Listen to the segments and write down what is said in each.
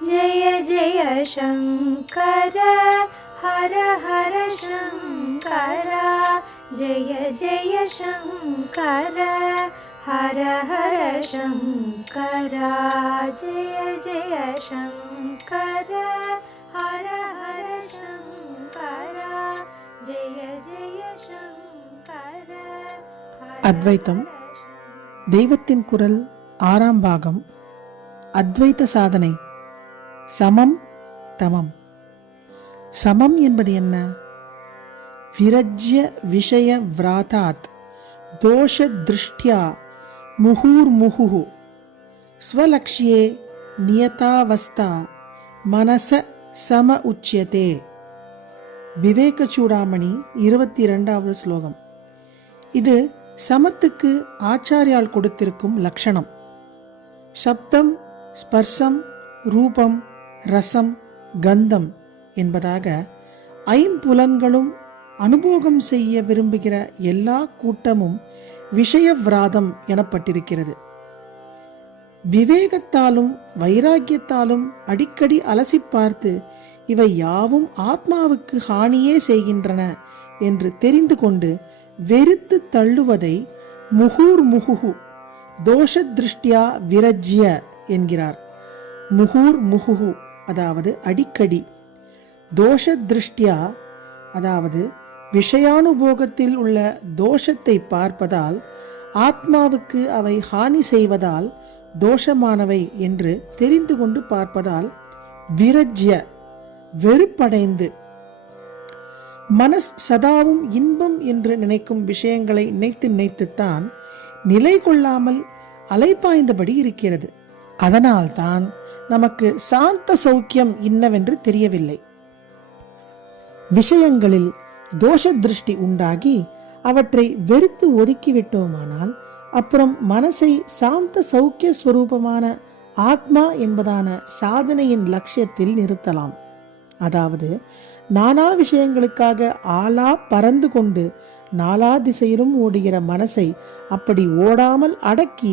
जय जय शङ्कर हर हर शङ्कर जय जय शङ्कर हर हर शङ्कर जय जय शङ्कर हर हर शङ्कर जय जय शङ्कर அத்வைத்தம் தெய்வத்தின் குரல் 6ஆம் பாகம். அத்வைத சாதனை. சமம் தமம். சமம் என்பது என்ன? விரஜ்ய விஷய விராதாத் தோஷ திருஷ்டியா முகூர்முகு ஸ்வலக்ஷ்யே நியதாவஸ்தா மனச சம உச்சியதே. விவேக சூடாமணி 22வது ஸ்லோகம். இது சமத்துக்கு ஆச்சாரியால் கொடுத்திருக்கும் லட்சணம். சப்தம், ஸ்பர்சம், ரூபம், ரசம், கந்தம் என்பதாக ஐம்புலன்களும் அனுபோகம் செய்ய விரும்புகிற எல்லா கூட்டமும் விஷயவிராதம் எனப்பட்டிருக்கிறது. விவேகத்தாலும் வைராக்கியத்தாலும் அடிக்கடி அலசி பார்த்து இவை யாவும் ஆத்மாவுக்கு ஹானியே செய்கின்றன என்று தெரிந்து கொண்டு வெறுத்து தள்ளுவதை முகூர்முகு தோஷ திருஷ்டியா விரஜ்ய என்கிறார். முகூர்முகு அதாவது அடிக்கடி, தோஷ திருஷ்டியா அதாவது விஷயானுபோகத்தில் உள்ள தோஷத்தை பார்ப்பதால், ஆத்மாவுக்கு அவை ஹானி செய்வதால் தோஷமானவை என்று தெரிந்து கொண்டு பார்ப்பதால் விரஜ்ய வெறுப்படைந்து, மனஸ் சதாவும் இன்பம் என்று நினைக்கும் விஷயங்களை நினைத்து நினைத்துத்தான் நிலை கொள்ளாமல் அலைப்பாய்ந்தபடி இருக்கிறது. அதனால்தான் நமக்கு சாந்த சௌக்கியம் இன்னவென்று தெரியவில்லை. விஷயங்களில் தோஷ திருஷ்டி உண்டாகி அவற்றை வெறுத்து ஒதுக்கிவிட்டோமானால் அப்புறம் மனசை சாந்த சௌக்கிய ஸ்வரூபமான ஆத்மா என்பதான சாதனையின் லட்சியத்தில் நிறுத்தலாம். அதாவது நானா விஷயங்களுக்காக ஆளா பறந்து கொண்டு நாலா திசையிலும் ஓடுகிற மனசை அப்படி ஓடாமல் அடக்கி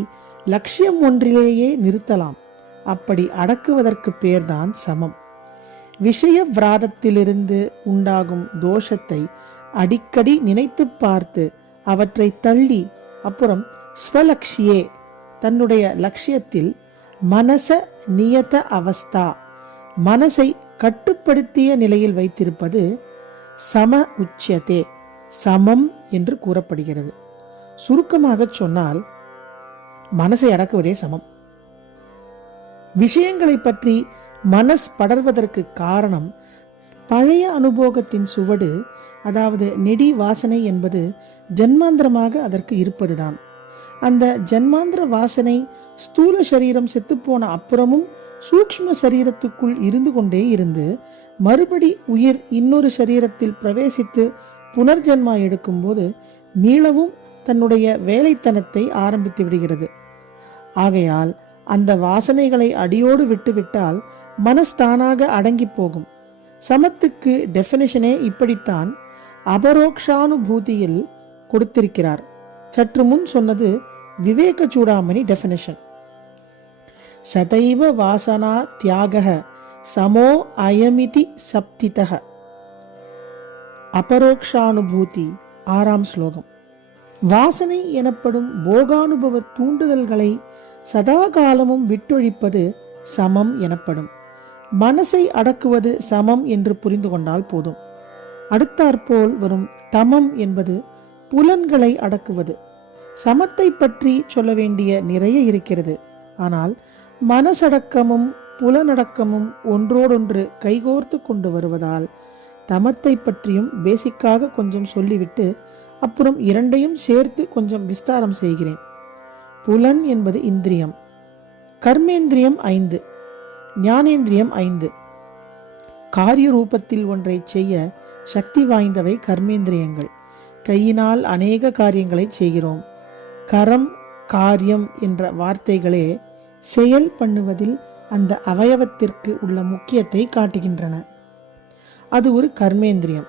லட்சியம் ஒன்றிலேயே நிறுத்தலாம். அப்படி அடக்குவதற்கு பேர்தான் சமம். விஷய விராதத்திலிருந்து உண்டாகும் தோஷத்தை அடிக்கடி நினைத்து பார்த்து அவற்றை தள்ளி அப்புறம் ஸ்வலக்ஷியே தன்னுடைய லட்சியத்தில் மனச நியத அவஸ்தா மனசை கட்டுப்படுத்திய நிலையில் வைத்திருப்பது சம உச்சியதே, சமம் என்று கூறப்படுகிறது. சுருக்கமாக சொன்னால் மனசை அடக்குவதே சமம். விஷயங்களை பற்றி மனஸ் படர்வதற்கு காரணம் பழைய அனுபோகத்தின் சுவடு, அதாவது நெடி வாசனை என்பது ஜன்மாந்திரமாக அதற்கு இருப்பதுதான். அந்த ஜன்மாந்திர வாசனை ஸ்தூல சரீரம் செத்துப்போன அப்புறமும் சூக்ஷ்ம சரீரத்துக்குள் இருந்து கொண்டே இருந்து மறுபடி உயிர் இன்னொரு சரீரத்தில் பிரவேசித்து புனர்ஜன்மா எடுக்கும்போது மீளவும் தன்னுடைய வேலைத்தனத்தை ஆரம்பித்து விடுகிறது. ஆகையால் அந்த வாசனைகளை அடியோடு விட்டுவிட்டால் மனஸ்தானாக அடங்கி போகும். சமத்துக்கு டெஃபினிஷனே இப்படித்தான் அபரோக்ஷானுபூதியில் கொடுத்திருக்கிறார். சற்று முன் சொன்னது விவேக சூடாமணி டெஃபினிஷன். சதைவ வாசனா தியாகः சமோ அயமிதி சப்திதः. அபரோக்ஷானுபூதி 6ஆம் ஸ்லோகம். வாசனை எனப்படும் போகானுபவ தூண்டுதல்களை சதா காலமும் விட்டொழிப்பது சமம் எனப்படும். மனசை அடக்குவது சமம் என்று புரிந்து கொண்டால் போதும். அடுத்தாற்போல் வரும் தமம் என்பது புலன்களை அடக்குவது. சமத்தை பற்றி சொல்ல வேண்டிய நிறைய இருக்கிறது. ஆனால் மனசடக்கமும் புலனடக்கமும் ஒன்றோடொன்று கைகோர்த்து கொண்டு வருவதால் தமத்தை பற்றியும் பேசிக்காக கொஞ்சம் சொல்லிவிட்டு அப்புறம் இரண்டையும் சேர்த்து கொஞ்சம் விஸ்தாரம் செய்கிறேன். புலன் என்பது இந்திரியம். கர்மேந்திரியம் 5, ஞானேந்திரியம் 5. காரிய ரூபத்தில் ஒன்றை செய்ய சக்தி வாய்ந்தவை கர்மேந்திரியங்கள். கையினால் அநேக காரியங்களை செய்கிறோம். கரம், காரியம் என்ற வார்த்தைகளே செயல் பண்ணுவதில் அந்த அவயவத்திற்கு உள்ள முக்கியத்தை காட்டுகின்றன. அது ஒரு கர்மேந்திரியம்.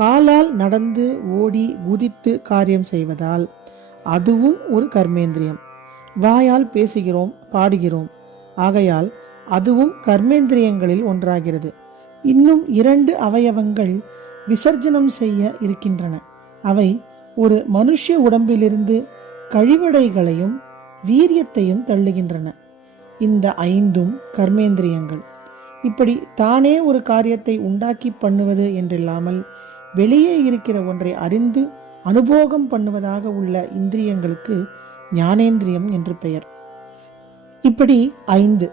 காலால் நடந்து ஓடி குதித்து காரியம் செய்வதால் அதுவும் ஒரு கர்மேந்திரியம். வாயால் பேசுகிறோம், பாடுகிறோம். ஆகையால் அதுவும் கர்மேந்திரியங்களில் ஒன்றாகிறது. இன்னும் 2 அவயவங்கள் விசர்ஜனம் செய்ய இருக்கின்றன. அவை ஒரு மனுஷ உடம்பிலிருந்து கழிவடைகளையும் வீரியத்தையும் தள்ளுகின்றன. இந்த 5ம் கர்மேந்திரியங்கள். இப்படி தானே ஒரு காரியத்தை உண்டாக்கி பண்ணுவது என்றில்லாமல் வெளியே இருக்கிற ஒன்றை அறிந்து அனுபோகம் பண்ணுவதாக உள்ள இந்திரியங்களுக்கு ஞானேந்திரியம் என்று பெயர். இப்படி 5.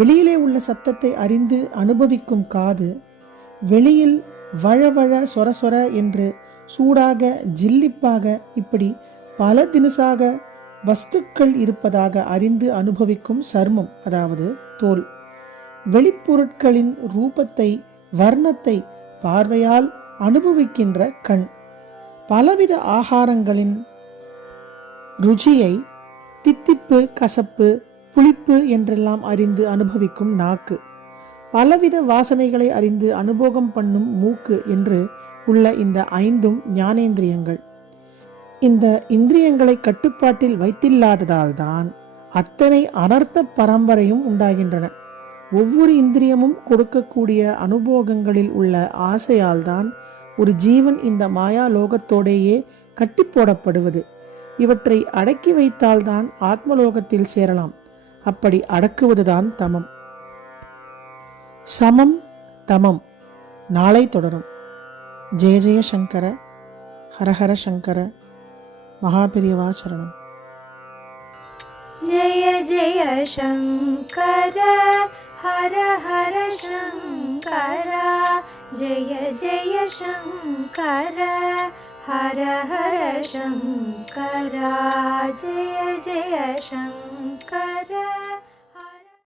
வெளியிலே உள்ள சப்தத்தை அறிந்து அனுபவிக்கும் காது, வெளியில் வழவழ சொர சொர என்று சூடாக ஜில்லிப்பாக இப்படி பல தினுசாக வஸ்துக்கள் இருப்பதாக அறிந்து அனுபவிக்கும் சர்மம், அதாவது தோல், வெளிப்பொருட்களின் ரூபத்தை வர்ணத்தை பார்வையால் அனுபவிக்கின்ற கண், பலவித ஆகாரங்களின் ருச்சியை தித்திப்பு கசப்பு புளிப்பு என்றெல்லாம் அறிந்து அனுபவிக்கும் நாக்கு, பலவித வாசனைகளை அறிந்து அனுபோகம் பண்ணும் மூக்கு என்று உள்ள இந்த 5ம் ஞானேந்திரியங்கள். இந்த இந்திரியங்களை கட்டுப்பாட்டில் வைத்தில்லாததால் தான் அத்தனை அனர்த்த பரம்பரையும் உண்டாகின்றன. ஒவ்வொரு இந்திரியமும் கொடுக்கக்கூடிய அனுபோகங்களில் உள்ள ஆசையால் தான் ஒரு ஜீவன் இந்த மாயா லோகத்தோடேயே கட்டி போடப்படுவது. இவற்றை அடக்கி வைத்தால்தான் ஆத்மலோகத்தில் சேரலாம். அப்படி அடக்குவதுதான் தமம். சமம் தமம் நாளை தொடரும். ஜெய ஜெய சங்கர, ஹரஹர சங்கர, மகாபெரியவா சரணம். जय जय शङ्कर हर हर शङ्कर, जय जय शङ्कर हर हर शङ्कर, जय जय शङ्कर.